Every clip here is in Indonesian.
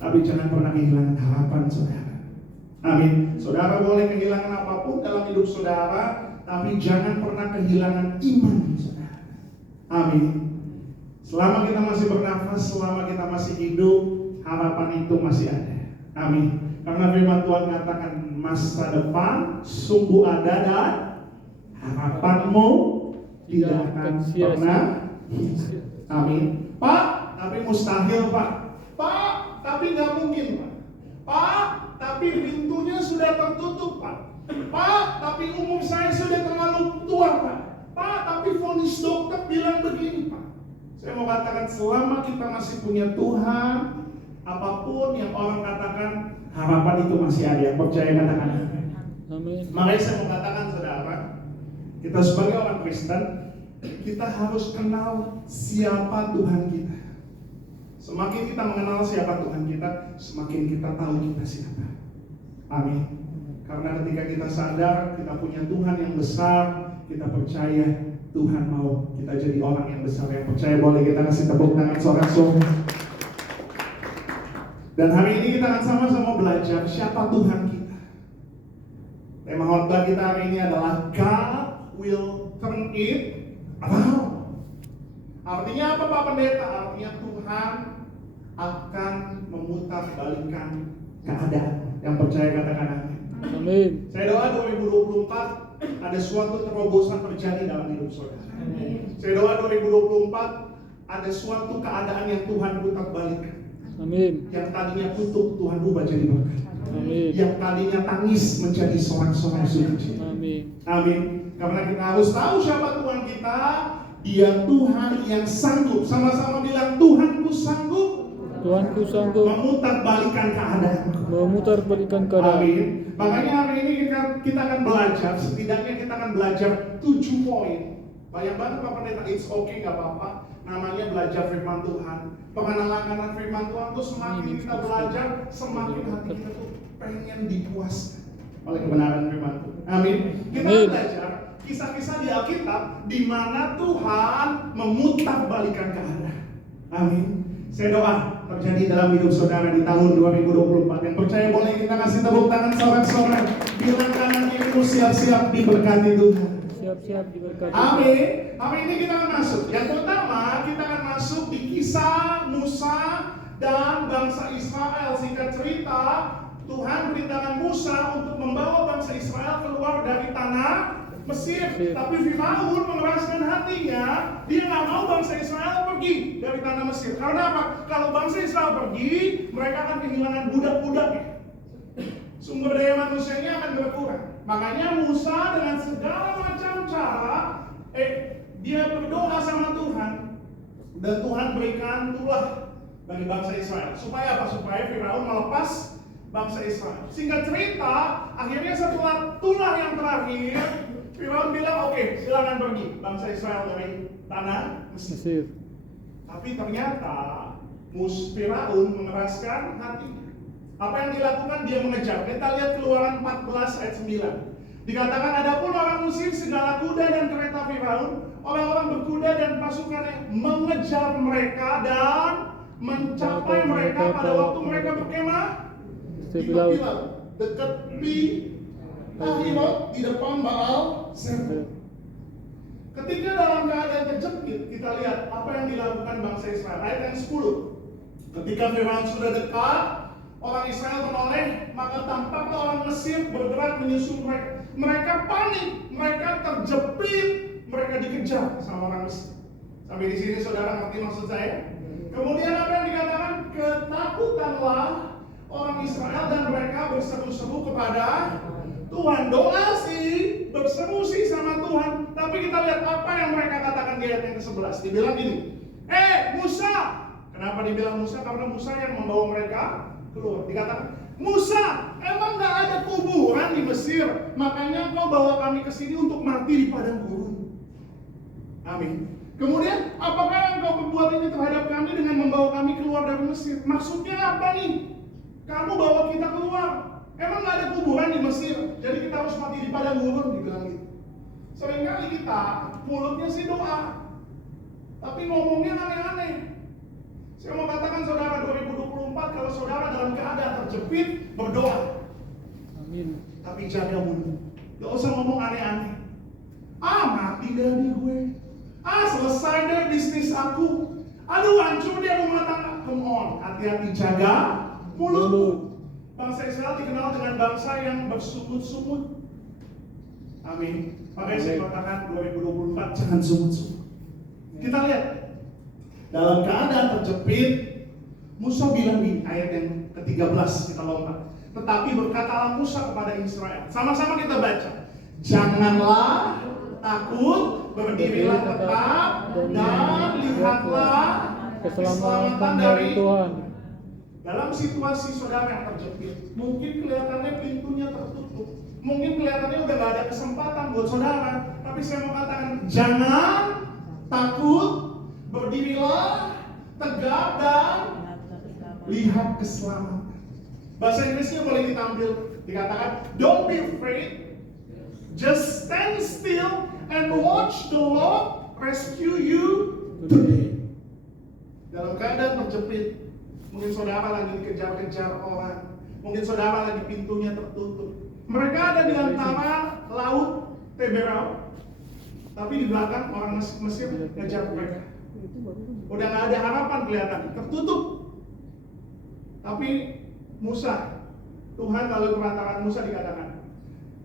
Tapi jangan pernah kehilangan harapan saudara. Amin. Saudara boleh kehilangan apapun dalam hidup saudara, tapi jangan pernah kehilangan iman saudara. Amin. Selama kita masih bernafas, selama kita masih hidup, harapan itu masih ada. Amin. Karena firman Tuhan katakan masa depan sungguh ada dan harapanmu tidak akan pernah hilang. Amin. Pak, tapi mustahil Pak. Pak, tapi nggak mungkin Pak. Pak, tapi pintunya sudah tertutup Pak. Pak, tapi umur saya sudah terlalu tua Pak. Pak, tapi vonis dokter bilang begini Pak. Saya mau katakan selama kita masih punya Tuhan, apapun yang orang katakan, harapan itu masih ada. Yang percaya katakan amin. Makanya saya mau katakan saudara, kita sebagai orang Kristen, kita harus kenal siapa Tuhan kita. Semakin kita mengenal siapa Tuhan kita, semakin kita tahu kita siapa. Amin. Karena ketika kita sadar kita punya Tuhan yang besar, kita percaya Tuhan mau kita jadi orang yang besar. Yang percaya boleh kita kasih tepuk tangan sorak-sorai. Dan hari ini kita akan sama-sama belajar siapa Tuhan kita. Tema khotbah kita hari ini adalah God will turn it around. Artinya apa Pak Pendeta? Artinya Tuhan akan memutarbalikkan keadaan. Yang percaya katakan amin. Saya doa 2024 ada suatu terobosan terjadi dalam hidup saudara. Amin. Saya doa 2024 ada suatu keadaan yang Tuhan putarbalikkan. Amin. Yang tadinya tutup Tuhan ubah jadi berkat. Amin. Yang tadinya tangis menjadi sorak-sorai sukacita. Amin. Amin. Karena kita harus tahu siapa Tuhan kita. Dia Tuhan yang sanggup. Sama-sama bilang Tuhanku sanggup. Tuhanku sanggup memutarbalikkan keadaan. Memutarbalikkan keadaan. Amin. Makanya hari ini kita akan belajar. Setidaknya kita akan belajar 7 poin. Banyak banget Pak Pendeta. It's okay, gak apa-apa. Namanya belajar firman Tuhan. Pengenalan firman Tuhan tuh semakin kita belajar, semakin hati kita tuh pengen dipuaskan oleh kebenaran firman Tuhan. Amin. Kita belajar kisah-kisah di Alkitab di mana Tuhan memutarbalikkan keadaan. Amin. Saya doa terjadi dalam hidup saudara di tahun 2024. Yang percaya boleh kita kasih tepuk tangan sorak-sorai. Bilang kanan kirimu siap-siap diberkati Tuhan. Siap-siap diberkati. Amin. Hari ini kita akan masuk. Yang pertama kita akan masuk di kisah Musa dan bangsa Israel. Singkat cerita, Tuhan perintahkan Musa untuk membawa bangsa Israel keluar dari tanah Mesir. Tapi Firaun mengeraskan hatinya. Dia nggak mau bangsa Israel pergi dari tanah Mesir. Karena apa? Kalau bangsa Israel pergi, mereka akan kehilangan budak-budaknya. Sumber daya manusianya akan berkurang. Makanya Musa dengan segala macam cara, dia berdoa sama Tuhan. Dan Tuhan berikan tulah bagi bangsa Israel. Supaya apa? Supaya Firaun melepas bangsa Israel. Singkat cerita, akhirnya setelah tulah yang terakhir, Firaun bilang, oke, silakan pergi bangsa Israel dari tanah Mesir. Tapi ternyata Firaun mengeraskan hati. Apa yang dilakukan? Dia mengejar. Kita lihat Keluaran 14 ayat 9. Dikatakan, adapun orang Mesir segala kuda dan kereta Firaun, orang-orang berkuda dan pasukannya mengejar mereka dan mencapai mereka pada waktu mereka berkemah di tepi laut, dekat Pi-hahirot di depan Baal Zebul. Ketika dalam keadaan terjepit, kita lihat apa yang dilakukan bangsa Israel. Ayat yang 10. Ketika Firaun sudah dekat, orang Israel menoleh, maka tampaknya orang Mesir bergerak menyusul mereka. Mereka panik, mereka terjepit, mereka dikejar sama orang Mesir. Sampai di sini saudara ngerti maksud saya? Kemudian apa yang dikatakan? Ketakutanlah orang Israel dan mereka berseru-seru kepada Tuhan. Doa sih, berseru sih sama Tuhan. Tapi kita lihat apa yang mereka katakan di ayat yang ke-11. Dibilang gini, Musa. Kenapa dibilang Musa? Karena Musa yang membawa mereka keluar. Dikatakan, Musa, emang gak ada kuburan di Mesir? Makanya kau bawa kami ke sini untuk mati di padang gurun. Amin. Kemudian, apakah yang kau berbuat ini terhadap kami dengan membawa kami keluar dari Mesir? Maksudnya apa nih? Kamu bawa kita keluar. Emang gak ada kuburan di Mesir? Jadi kita harus mati di padang gurun, dibilang gitu. Seringkali kita mulutnya sih doa, tapi ngomongnya aneh-aneh. Saya mau katakan saudara 2024 kalau saudara dalam keadaan terjepit, berdoa. Amin. Tapi jaga mulut. Gak usah ngomong aneh-aneh. Mati dah di gue. Selesai deh bisnis aku. Aduh, hancur deh rumah tangga. Come on, hati-hati jaga mulut. Bangsa Israel dikenal dengan bangsa yang bersungut-sungut. Amin. Makanya saya katakan 2024 jangan sungut-sungut. Kita lihat. Dalam keadaan terjepit, Musa bilang di ayat yang ke-13, kita lompat. Tetapi berkatalah Musa kepada Israel. Sama-sama kita baca. Janganlah takut, berdirilah tetap, dan lihatlah keselamatan dari Tuhan. Dalam situasi saudara yang terjepit, mungkin kelihatannya pintunya tertutup. Mungkin kelihatannya udah gak ada kesempatan buat saudara. Tapi saya mau katakan, jangan takut, berdirilah tegak dan lihat keselamatan. Bahasa Inggrisnya boleh dikatakan, don't be afraid, just stand still and watch the Lord rescue you today. Dalam keadaan terjepit, mungkin saudara lagi dikejar-kejar orang, mungkin saudara lagi pintunya tertutup. Mereka ada di antara laut Teberau, tapi di belakang orang Mesir ngejar mereka. Udah gak ada harapan kelihatan, tertutup. Tapi Musa, Tuhan kalau perkataan Musa dikatakan,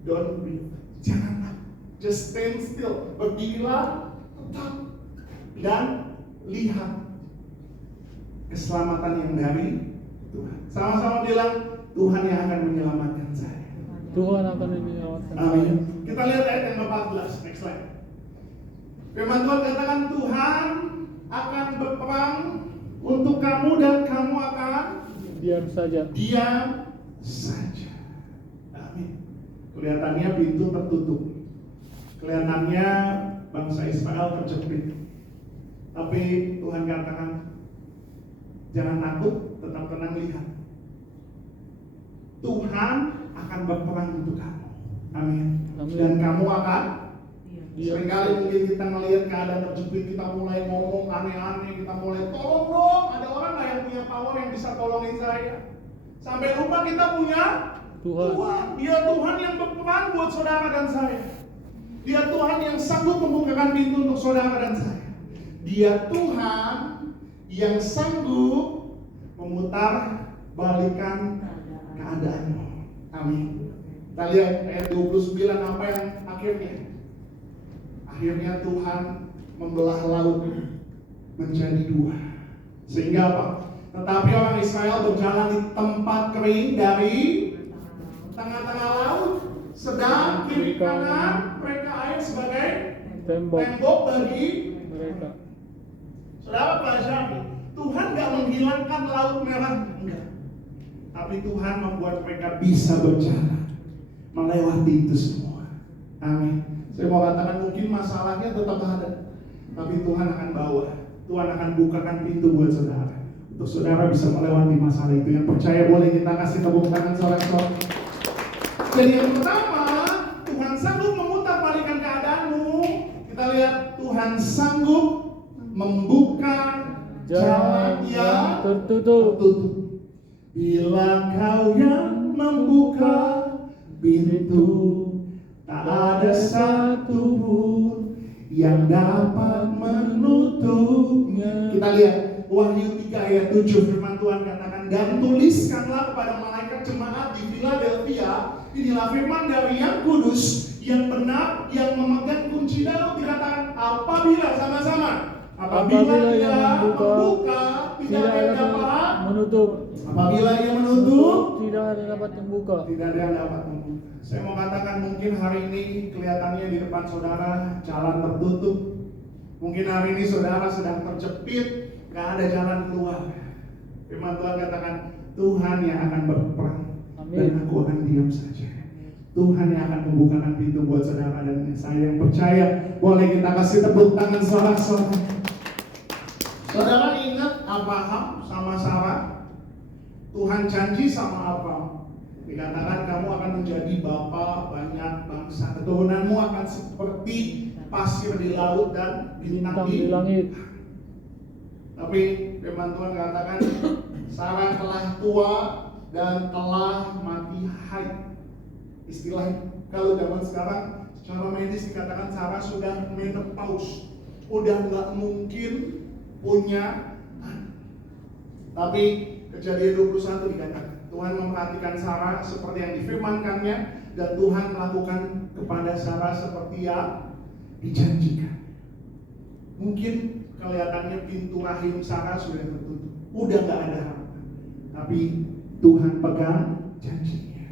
don't be, janganlah, just stand still, berdirilah tetap dan lihat keselamatan yang dari Tuhan. Sama-sama bilang, Tuhan yang akan menyelamatkan saya. Tuhan akan menyelamatkan. Amin. Kita lihat ayat yang ke-14, next slide. Firman Tuhan katakan, Tuhan akan berperang untuk kamu dan kamu akan diam saja. Diam saja. Amin. Kelihatannya pintu tertutup. Kelihatannya bangsa Israel terjepit. Tapi Tuhan katakan, jangan takut, tetap tenang, lihat. Tuhan akan berperang untuk kamu. Amin. Amin. Dan kamu akan Diam. seringkali mungkin kita melihat keadaan terjepit, kita mulai ngomong aneh-aneh, kita mulai tolong dong, ada orang nggak yang punya power yang bisa tolongin saya? Sampai lupa kita punya Tuhan. Dia Tuhan yang berperang buat saudara dan saya. Dia Tuhan yang sanggup membukakan pintu untuk saudara dan saya. Dia Tuhan yang sanggup memutar balikan keadaanmu. Amin. Kita lihat ayat 29 apa yang akhirnya. Akhirnya Tuhan membelah laut menjadi dua. Sehingga apa? Tetapi orang Israel berjalan di tempat kering dari tengah-tengah laut, sedang kiri kanan mereka air sebagai tembok bagi mereka. Saudara pelajari, Tuhan gak menghilangkan laut merah, enggak. Tapi Tuhan membuat mereka bisa berjalan melewati itu semua. Amin. Saya mau katakan mungkin masalahnya tetap ada, tapi Tuhan akan bawa, Tuhan akan bukakan pintu buat saudara, untuk saudara bisa melewati masalah itu. Yang percaya boleh kita kasih tepuk tangan sorak-sorak. Jadi yang pertama, Tuhan sanggup memutar balikan keadaanmu. Kita lihat Tuhan sanggup membuka jalan yang tertutup. Bila kau yang membuka pintu, tak ada satu pun yang dapat menutupnya. Kita lihat Wahyu 3 ayat 7, firman Tuhan katakan, dan tuliskanlah kepada malaikat jemaat di Philadelphia, inilah firman dari yang kudus, yang benar, yang memegang kunci Daud. Dikatakan apabila sama-sama, apabila ia membuka, tidak ada yang dapat menutup. Apabila ia menutup, tidak ada yang dapat membuka. Tidak ada yang dapat membuka. Saya mau katakan mungkin hari ini kelihatannya di depan saudara jalan tertutup. Mungkin hari ini saudara sedang terjepit, gak ada jalan keluar. Firman Tuhan katakan, Tuhan yang akan berperang. Amin. Dan aku akan diam saja. Tuhan yang akan membukakan pintu buat saudara dan saya yang percaya. Boleh kita kasih tepuk tangan sorak-sorak. Saudara ingat Abraham sama Sarah? Tuhan janji sama Abraham, dikatakan kamu akan menjadi bapa banyak bangsa, keturunanmu akan seperti pasir di laut dan bintang di langit. Tapi Tapi firman Tuhan katakan Sarah telah tua dan telah mati haid. Istilah kalau zaman sekarang secara medis dikatakan Sarah sudah menopause, udah nggak mungkin punya anak. Tapi Kejadian 21 dikatakan Tuhan memperhatikan Sarah seperti yang difirmankannya, dan Tuhan melakukan kepada Sarah seperti yang dijanjikan. Mungkin kelihatannya pintu rahim Sarah sudah tertutup, udah gak ada harapan, tapi Tuhan pegang janjinya.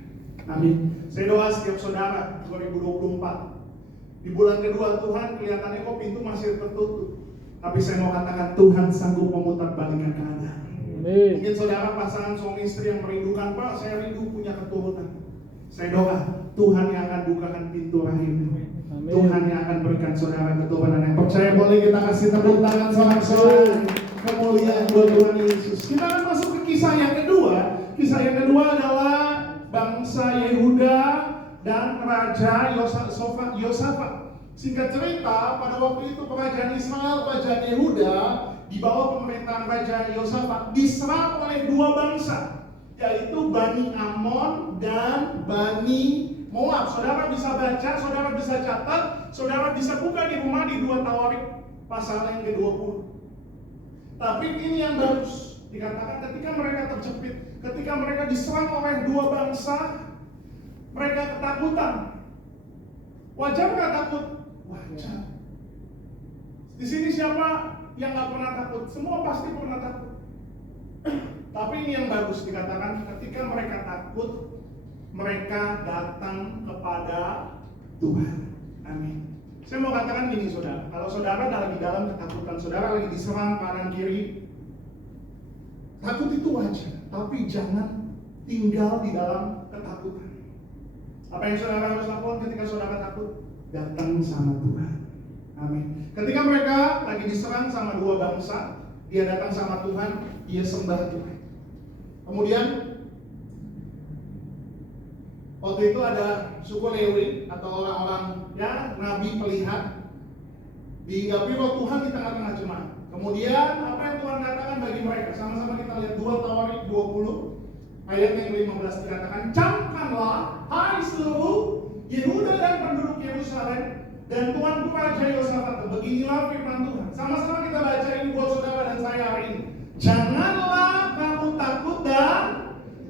Amin. Saya doa setiap saudara 2024 di bulan kedua, Tuhan kelihatannya kok pintu masih tertutup, tapi saya mau katakan Tuhan sanggup memutar balikan keadaan. Mungkin saudara pasangan suami istri yang merindukan, Pak, saya rindu punya keturunan. Saya doa Tuhan yang akan bukakan pintu rahimmu. Tuhan yang akan berikan saudara keturunan yang percaya. Boleh kita kasih tepuk tangan sorak-sorai kemuliaan buat Tuhan Yesus. Kita akan masuk ke kisah yang kedua. Kisah yang kedua adalah bangsa Yehuda dan Raja Yosafat. Singkat cerita, pada waktu itu kerajaan Israel, kerajaan Yehuda di bawah pemerintahan Raja Yosafat diserang oleh dua bangsa, yaitu Bani Amon dan Bani Moab. Saudara bisa baca, saudara bisa catat, saudara bisa buka di rumah di 2 Tawarik pasal yang ke-20. Tapi ini yang bagus, dikatakan ketika mereka terjepit, ketika mereka diserang oleh dua bangsa, mereka ketakutan. Wajar nggak takut? Wajar. Di sini siapa yang nggak pernah takut? Semua pasti pernah takut. Tapi ini yang bagus, dikatakan ketika mereka takut, mereka datang kepada Tuhan. Amin. Saya mau katakan gini saudara, kalau saudara lagi dalam ketakutan, saudara lagi diserang kanan kiri, takut itu wajar, tapi jangan tinggal di dalam ketakutan. Apa yang saudara harus lakukan ketika saudara takut? Datang sama Tuhan. Amin. Ketika mereka lagi diserang sama dua bangsa, dia datang sama Tuhan, dia sembah Tuhan. Kemudian waktu itu ada suku Lewi atau orang-orang ya nabi pelihat dihinggapi roh Tuhan di tengah-tengah jemaat. Kemudian apa yang Tuhan katakan bagi mereka? Sama-sama kita lihat 2 Tawarik 20 ayat yang 15 dikatakan, camkanlah hai seluruh Yehuda dan penduduk Yerusalem dan tuanku Raja Yosafat, beginilah firman Tuhan. Sama-sama kita baca ini buat saudara dan saya hari ini. Janganlah kamu takut dan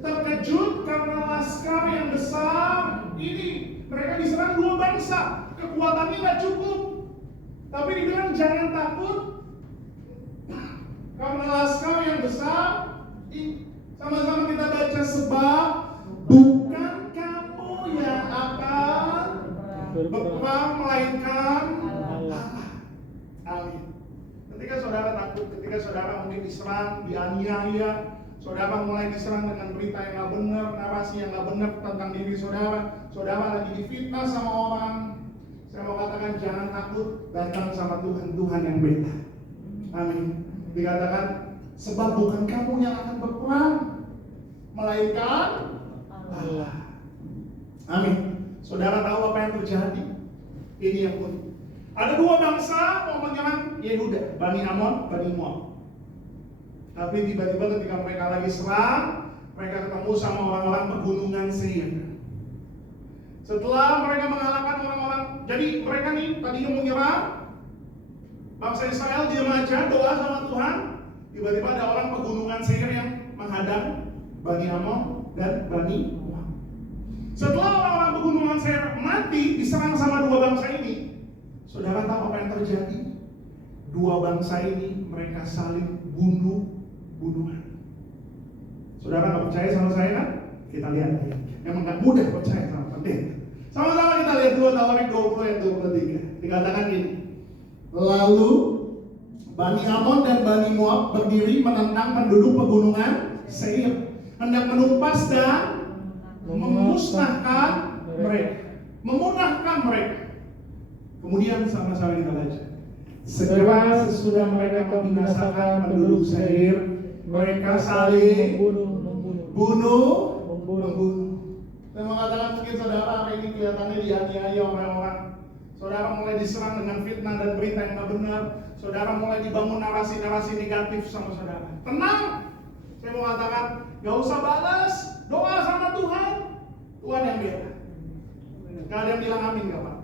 terkejut karena laskar yang besar ini. Mereka diserang dua bangsa, kekuatannya nggak cukup. Tapi dibilang jangan takut karena laskar yang besar ini. Sama-sama kita baca, sebab bukan kamu yang akan berperang melainkan Allah. Amin. Ketika saudara takut, ketika saudara mungkin diserang, dianiaya, saudara mulai diserang dengan berita yang gak benar, narasi yang gak benar tentang diri saudara, saudara lagi difitnah sama orang, saya mau katakan jangan takut, datang sama Tuhan, Tuhan yang beda. Amin. Dikatakan, sebab bukan kamu yang akan berperang, melainkan Allah. Amin. Saudara tahu apa yang terjadi? Ini yang pun. Ada dua bangsa mau menyerang Yehuda, Bani Amon, Bani Moab. Tapi tiba-tiba ketika mereka lagi serang, mereka ketemu sama orang-orang pegunungan Seir. Setelah mereka mengalahkan orang-orang, jadi mereka nih tadinya mau menyerang bangsa Israel, diam aja, doa sama Tuhan. Tiba-tiba ada orang pegunungan Seir yang menghadang Bani Amon dan Bani Moab. Setelah orang-orang pegunungan Seir mati, diserang sama dua bangsa ini, saudara tahu apa yang terjadi? Dua bangsa ini mereka saling bunuh-bunuhan. Saudara nggak percaya sama saya kan? Kita lihat ya. Memang nggak mudah percaya sama pendeta. Sama-sama kita lihat 2 Tawarik 20 ayat 23. Dikatakan gini. Lalu Bani Amon dan Bani Moab berdiri menentang penduduk pegunungan Seir, hendak menumpas dan memusnahkan mereka, memunahkan mereka. Kemudian sama-sama kita baca. Segera sesudah mereka membinasakan penduduk Seir, mereka saling membunuh. Saya mengatakan mungkin saudara hari ini kelihatannya dianiaya oleh orang. Saudara mulai diserang dengan fitnah dan berita yang tak benar. saudara mulai dibangun narasi-narasi negatif sama saudara. Tenang, saya mau katakan, gak usah balas, doa sama Tuhan, Tuhan yang bela. Kalian bilang amin gak Pak?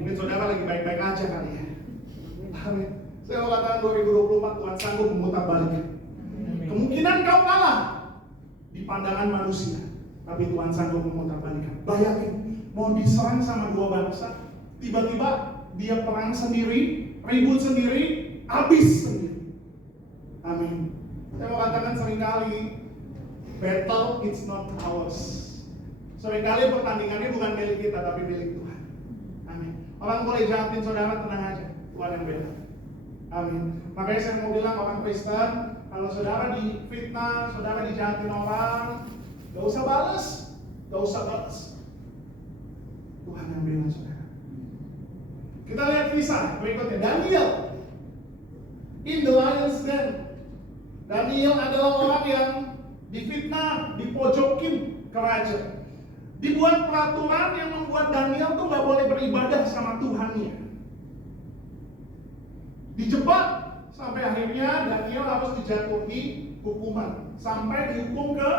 Mungkin saudara lagi baik-baik aja kali ya. Amin. Saya mau katakan 2024 Tuhan sanggup memutar balik. Kemungkinan kau kalah di pandangan manusia, tapi Tuhan sanggup memutar balik. Bayangin, mau diserang sama dua bangsa, tiba-tiba dia perang sendiri, ribut sendiri, habis sendiri. Amin. Saya mau katakan seringkali battle it's not ours. Seringkali pertandingannya bukan milik kita tapi milik Tuhan. Amin. Orang boleh jahatin saudara, tenang aja, Tuhan yang bela. Amin. Makanya saya mau bilang orang Kristen, kalau saudara difitnah, saudara dijahatin orang, gak usah balas, gak usah balas. Tuhan yang bela saudara. Kita lihat kisah berikutnya, Daniel in the lion's den. Daniel adalah orang yang difitnah, dipojokin ke raja. Dibuat peraturan yang membuat Daniel tuh gak boleh beribadah sama Tuhannya. Dijebak sampai akhirnya Daniel harus dijatuhi hukuman sampai dihukum ke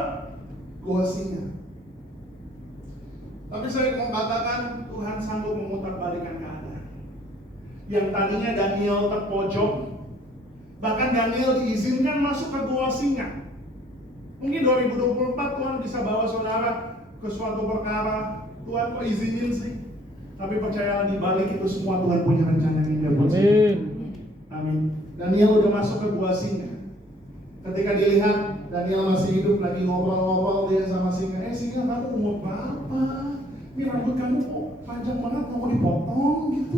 gua singa. Tapi saya mau katakan Tuhan sanggup memutarbalikkan keadaan. Yang tadinya Daniel terpojok, bahkan Daniel diizinkan masuk ke gua singa. Mungkin 2024 Tuhan bisa bawa saudara ke suatu perkara, Tuhan kok izinin sih? Tapi percayalah di balik itu semua Tuhan punya rencana yang indah buat kita. Amin. Daniel udah masuk ke gua singa. Ketika dilihat Daniel masih hidup, lagi ngobrol-ngobrol dia sama singa. Singa, kamu umur berapa? Ini rambut kamu kok panjang banget, mau dipotong gitu.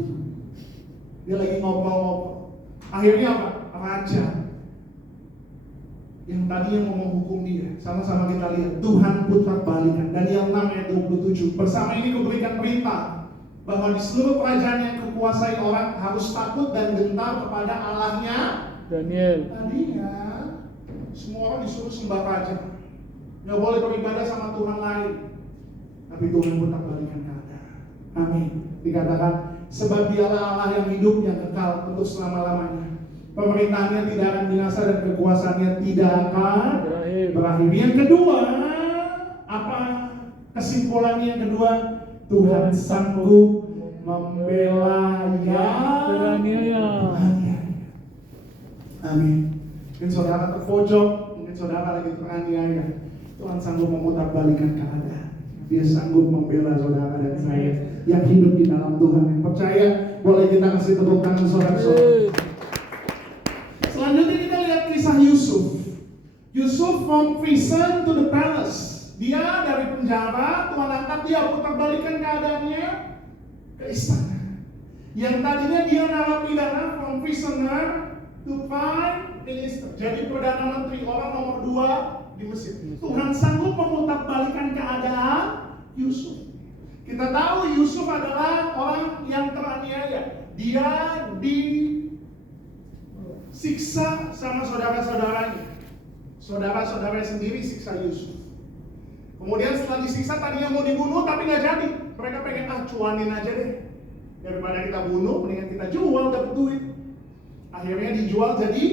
Dia lagi ngobrol-ngobrol. Akhirnya apa? Raja yang tadinya mau menghukum dia, sama-sama kita lihat Tuhan putar balikan. Daniel 6 ayat 27. Bersama ini kuberikan perintah bahwa di seluruh kerajaan yang kukuasai orang harus takut dan gentar kepada Allahnya Daniel. Tadinya semua orang disuruh sembah raja, nggak boleh beribadah sama Tuhan lain. Tapi Tuhan putar balikan keadaan. Amin. Dikatakan sebab dialah Allah yang hidup, yang kekal untuk selama-lamanya. Pemerintahnya tidak akan binasa dan kekuasaannya tidak akan berakhir. Yang kedua, apa kesimpulannya yang kedua? Tuhan sanggup membela yang teraniaya. Amin. Mungkin saudara terpojok, mungkin saudara lagi teraniaya. Tuhan sanggup memutarbalikkan keadaan. Dia sanggup membela saudara dan saya yang hidup di dalam Tuhan. Yang percaya, boleh kita kasih tepuk tangan saudara-saudara. Selanjutnya kita lihat kisah Yusuf. Yusuf from prison to the palace. Dia dari penjara, Tuhan angkat dia, putar balikan keadaannya ke istana. Yang tadinya dia narapidana, from prisoner to prime minister. Jadi perdana menteri, orang nomor 2 di Mesir. Tuhan sanggup memutar balikan keadaan Yusuf. Kita tahu Yusuf adalah orang yang teraniaya. Dia disiksa sama saudara-saudaranya. Saudara-saudara sendiri siksa Yusuf. Kemudian setelah disiksa tadinya mau dibunuh tapi nggak jadi. Mereka pengen cuanin aja deh. Daripada kita bunuh, mendingan kita jual dapat duit. Akhirnya dijual jadi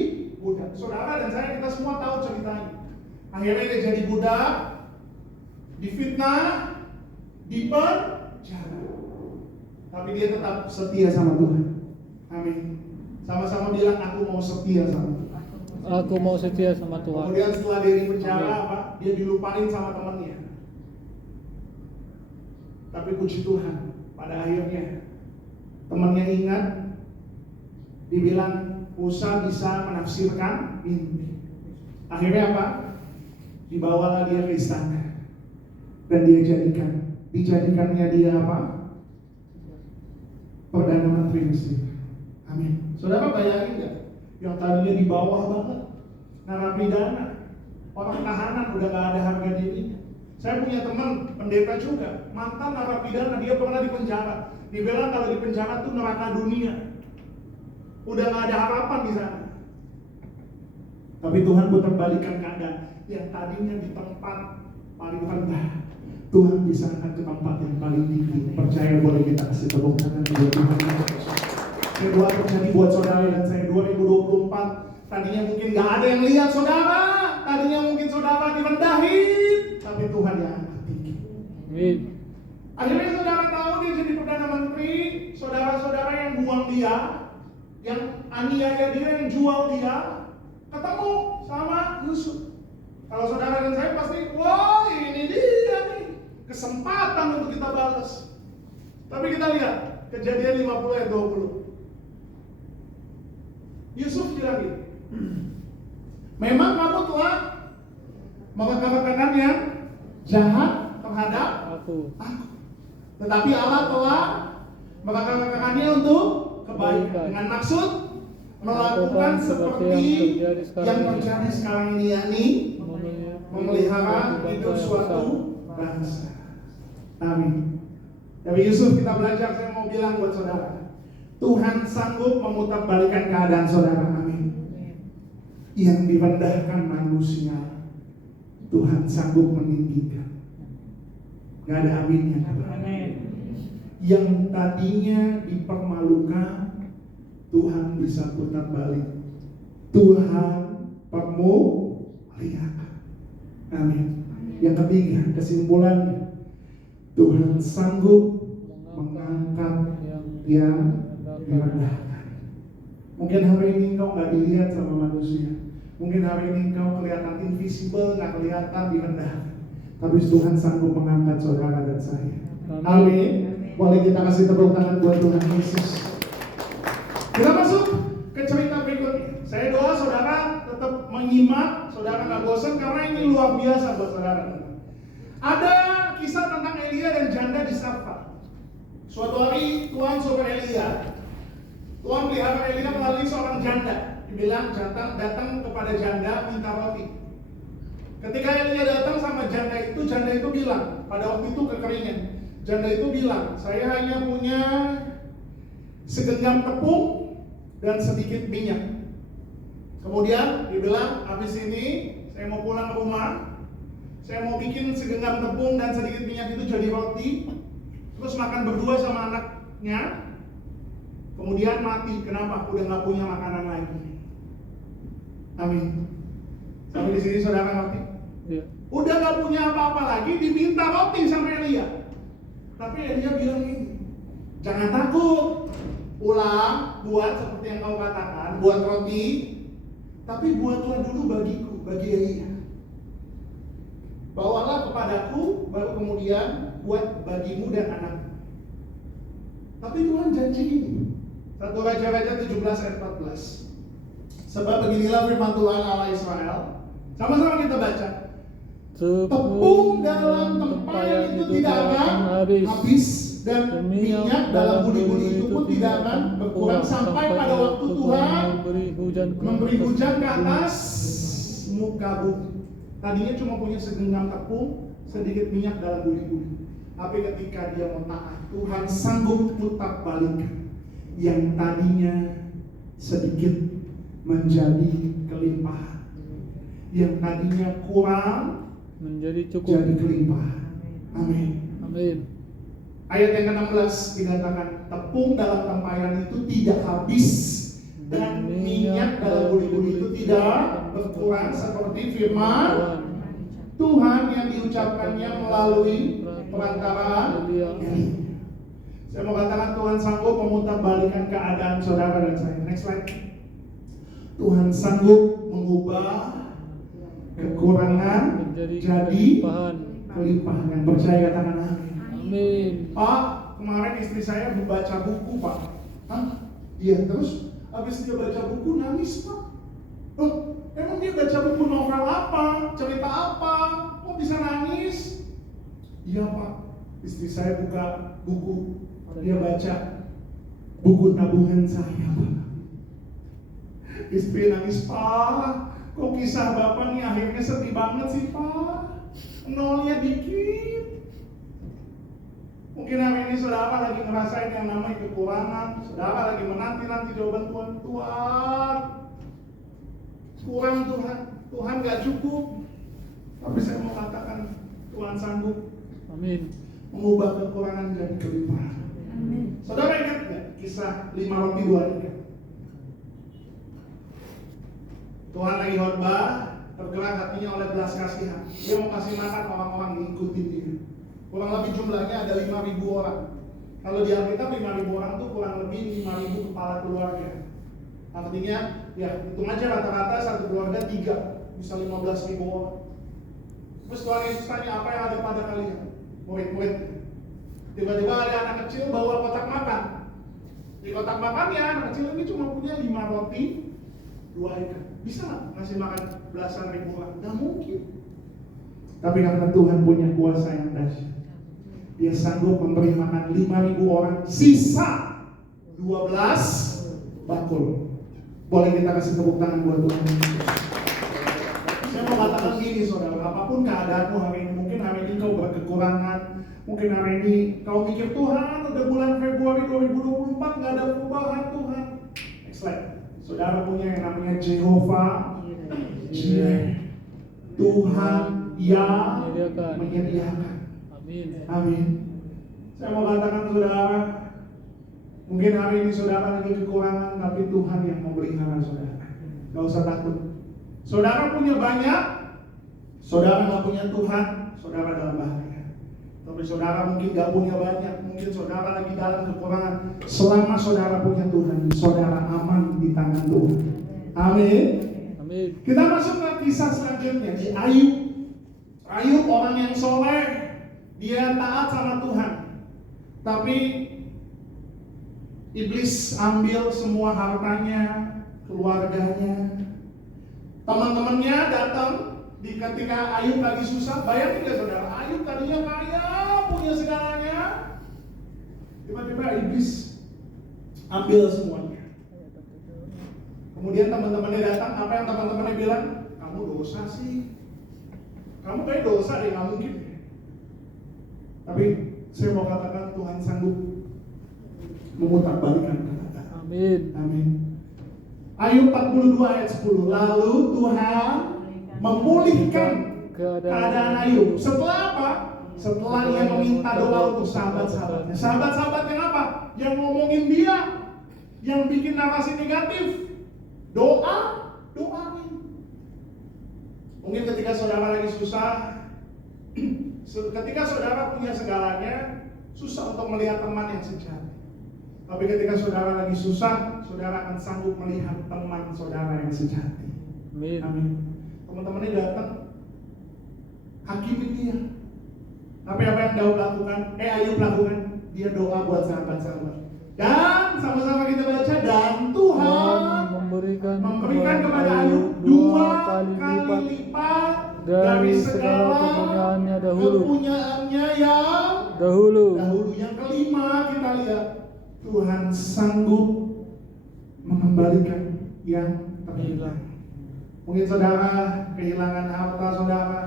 budak. Saudara dan saya kita semua tahu ceritanya. Akhirnya dia jadi budak, difitnah, dipenjara. Tapi dia tetap setia sama Tuhan. Amin. Sama-sama bilang aku mau setia sama Tuhan. Aku mau setia sama Tuhan. Kemudian setelah dia di penjara apa? Dia dilupain sama temannya. Tapi puji Tuhan, pada akhirnya temannya ingat, dibilang Musa bisa menafsirkan mimpi. Akhirnya apa? Dibawalah dia ke istana dan dia dijadikannya dia apa? Perdana Menteri Mesir. Amin. Saudara bayangin nggak? Yang tadinya di bawah banget, narapidana, orang tahanan udah gak ada harga dirinya. Saya punya teman pendeta juga, mantan narapidana, dia pernah di penjara. Dibilang kalau di penjara tuh neraka dunia, udah gak ada harapan di sana. Tapi Tuhan putar balikan keadaan. Yang tadinya di tempat paling rendah, Tuhan bisa angkat ke tempat yang paling tinggi. Percaya boleh kita kasih tepuk tangan buat Tuhan. Saya doa terjadi buat saudara dan saya 2024. Tadinya mungkin gak ada yang lihat saudara, tadinya mungkin saudara direndahin, tapi Tuhan yang angkat tinggi. Amin. Akhirnya saudara tahu dia jadi Perdana Menteri, saudara-saudara yang buang dia, yang aniaya dia, yang jual dia, ketemu sama Yusuf. Kalau saudara dan saya pasti, wah ini dia nih, kesempatan untuk kita balas. Tapi kita lihat, Kejadian 50 ayat 20. Yusuf bilang gini, memang kamu telah melakukan yang jahat terhadap Aku. tetapi Allah telah melakukannya untuk kebaikan dengan maksud melakukan seperti yang terjadi sekarang ini, yakni memelihara hidup suatu bangsa. Amin. Dari Yusuf kita belajar, saya mau bilang buat saudara, Tuhan sanggup memutarbalikkan keadaan saudara. Amin. Yang direndahkan manusia, Tuhan sanggup meninggikan. Gak ada aminnya. Yang tadinya dipermalukan, Tuhan bisa putar balik. Tuhan permuliakan. Amin. Yang ketiga, kesimpulannya, Tuhan sanggup mengangkat yang direndahkan. Mungkin hari ini engkau gak dilihat sama manusia. Mungkin hari ini engkau kelihatan invisible, gak kelihatan direndahkan. Tapi Tuhan sanggup mengangkat saudara dan saya. Amin. Boleh kita kasih tepuk tangan buat Tuhan Yesus. Kita masuk ke cerita berikutnya. Saya doa saudara tetap menyimak, saudara gak bosan karena ini luar biasa buat saudara. Ada kisah tentang Elia dan janda di Sarfat. Suatu hari Tuhan suruh Elia. Tuhan pelihara Elia melalui seorang janda. Dibilang datang kepada janda minta roti. Ketika Elia datang sama janda itu bilang, pada waktu itu kekeringan. Janda itu bilang, saya hanya punya segenggam tepung dan sedikit minyak. Kemudian dibilang, habis ini saya mau pulang ke rumah. Saya mau bikin segenggam tepung dan sedikit minyak itu jadi roti, terus makan berdua sama anaknya, kemudian mati. Kenapa? Udah gak punya makanan lagi. Amin. Sampai di sini saudara ngerti? Ya. Udah gak punya apa-apa lagi, diminta roti sama Elia. Tapi Elia bilang ini, jangan takut, pulang, buat seperti yang kau katakan, buat roti, tapi buatlah dulu bagiku, bagi Elia. Bawalah kepadaku, baru kemudian buat bagimu dan anakmu. Tapi Tuhan janji ini. 1 Raja-Raja 17 ayat 14. Sebab beginilah firman Tuhan Allah Israel. Sama-sama kita baca. Tepung dalam tempayan itu tidak akan habis, dan minyak dalam budi-budi itu pun tidak akan berkurang sampai pada waktu Tuhan memberi hujan ke atas muka bumi. Tadinya cuma punya segenggam tepung, sedikit minyak dalam budi-budi. Tapi ketika dia mau taat, Tuhan sanggup putar balikan yang tadinya sedikit menjadi kelimpahan, yang tadinya kurang menjadi cukup, jadi kelimpahan. Amin. Amin. Ayat yang ke-16 dikatakan, tepung dalam tempayan itu tidak habis dan minyak dalam budi-budi itu tidak berkurang, seperti firman Tuhan yang diucapkannya melalui perantaraan Elia. Saya mau katakan Tuhan sanggup memutarbalikkan keadaan saudara dan saya. Next slide. Tuhan sanggup mengubah kekurangan jadi kelimpahan. Yang percaya katakan amin. Amin. Pak, kemarin istri saya membaca buku, Pak. Hah? Iya, terus habis dia baca buku nangis, Pak. Oh, emang dia baca buku novel apa? Cerita apa? Kok bisa nangis? Iya, Pak. Istri saya buka buku, dia baca buku tabungan saya, Pak. Istri nangis, Pak. Kok kisah Bapak nih akhirnya sedih banget sih, Pak. Nolnya dikit. Mungkin hari ini saudara lagi ngerasain yang namanya kekurangan. Saudara lagi menanti-nanti jawaban Tuhan. Tuhan, kurang Tuhan. Tuhan gak cukup. Tapi saya mau katakan Tuhan sanggup. Amin. Mengubah kekurangan jadi kelimpahan. Saudara ingat nggak kisah 5 roti 2 ikan? Tuhan lagi khotbah, tergerak hatinya oleh belas kasihan. Dia mau kasih makan orang-orang yang ngikutin dia. Kurang lebih jumlahnya ada 5.000 orang. Kalau di Alkitab 5.000 orang itu kurang lebih 5.000 kepala keluarga. Artinya, ya hitung aja rata-rata satu keluarga 3, bisa 15.000 orang. Terus Tuhan Yesus tanya, apa yang ada pada kalian? Murid-murid. Tiba-tiba ada anak kecil bawa kotak makan. Di kotak makannya anak kecil ini cuma punya 5 roti 2 ikan. Bisa nggak ngasih makan belasan ribu orang? Nggak mungkin. Tapi karena Tuhan punya kuasa yang dahsyat, Dia sanggup memberi makan 5.000 orang, sisa 12 bakul. Boleh kita kasih tepuk tangan buat Tuhan. Saya mau katakan gini saudara, apapun keadaanmu hari ini, mungkin hari ini kau berkekurangan, mungkin hari ini kau mikir Tuhan udah bulan Februari 2024 nggak ada perubahan Tuhan. Next slide. Saudara punya yang namanya Jehovah Jireh, Tuhan yang menyediakan. Amin. Amin. Saya mau katakan saudara, mungkin hari ini saudara lagi kekurangan, tapi Tuhan yang memelihara saudara. Gak usah takut. Saudara punya banyak, saudara gak punya Tuhan, saudara dalam bahaya. Tapi saudara mungkin gak punya banyak, mungkin saudara lagi dalam kekurangan. Selama saudara punya Tuhan, saudara aman di tangan Tuhan. Amin. Amin. Kita masuk ke kisah selanjutnya di Ayub. Ayub orang yang soleh, dia taat sama Tuhan. Tapi iblis ambil semua hartanya, keluarganya, teman-temannya datang di ketika Ayub lagi susah. Bayangin nggak saudara, Ayub tadinya kaya, punya segalanya, tiba-tiba iblis ambil semuanya. Kemudian teman-temannya datang, apa yang teman-temannya bilang? Kamu dosa sih, kamu kayak dosa deh, nggak mungkin. Tapi saya mau katakan Tuhan sanggup memutarbalikkan keadaan. Amin. Amin. Ayub 42 ayat 10. Lalu Tuhan memulihkan keadaan Ayub. Setelah apa? Setelah ia meminta doa untuk sahabat-sahabatnya. Sahabat-sahabatnya apa? Yang ngomongin dia, yang bikin narasi negatif. Doain. Mungkin ketika saudara lagi susah, ketika saudara punya segalanya, susah untuk melihat teman yang sejati. Tapi ketika saudara lagi susah, saudara akan sanggup melihat teman saudara yang sejati. Amin. Amin. Teman-temannya datang, hakimin dia. Tapi apa yang Ayub lakukan? Dia doa buat sahabat-sahabat. Dan sama-sama kita baca, dan Tuhan memberikan kepada Ayub 2 kali lipat dari segala kepunyaannya yang dahulu. Yang kelima kita lihat, Tuhan sanggup mengembalikan yang terhilang. Mungkin saudara kehilangan harta saudara,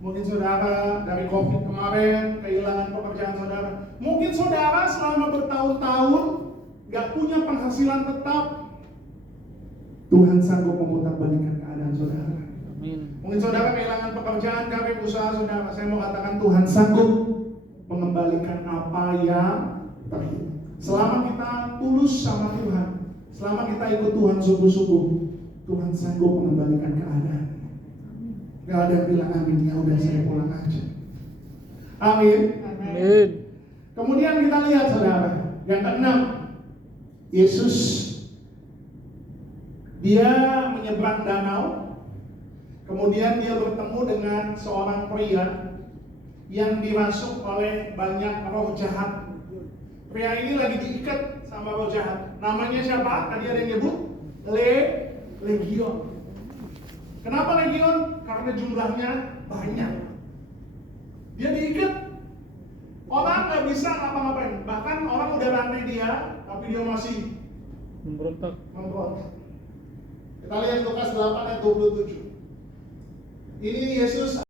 mungkin saudara dari COVID kemarin kehilangan pekerjaan saudara, mungkin saudara selama bertahun-tahun gak punya penghasilan tetap. Tuhan sanggup memutarbalikkan keadaan saudara. Amin. Mungkin saudara kehilangan pekerjaan, karir, usaha saudara. Saya mau katakan Tuhan sanggup mengembalikan apa yang terhilang. Selama kita tulus sama Tuhan, selama kita ikut Tuhan sungguh-sungguh, Tuhan sanggup mengembalikan keadaan. Gak ada yang bilang amin, ya udah saya pulang aja. Amin. Amin. Kemudian kita lihat saudara, yang keenam, Yesus dia menyeberang danau. Kemudian dia bertemu dengan seorang pria yang dirasuk oleh banyak roh jahat. Pria ini lagi diikat sama roh jahat. Namanya siapa? Tadi ada yang nyebut Legion. Kenapa Legion? Karena jumlahnya banyak. Dia diikat. Orang nggak bisa ngapa-ngapain. Bahkan orang udah rantai dia, tapi dia masih Memberontak. Kita lihat Lukas 8 ayat 27. Ini Yesus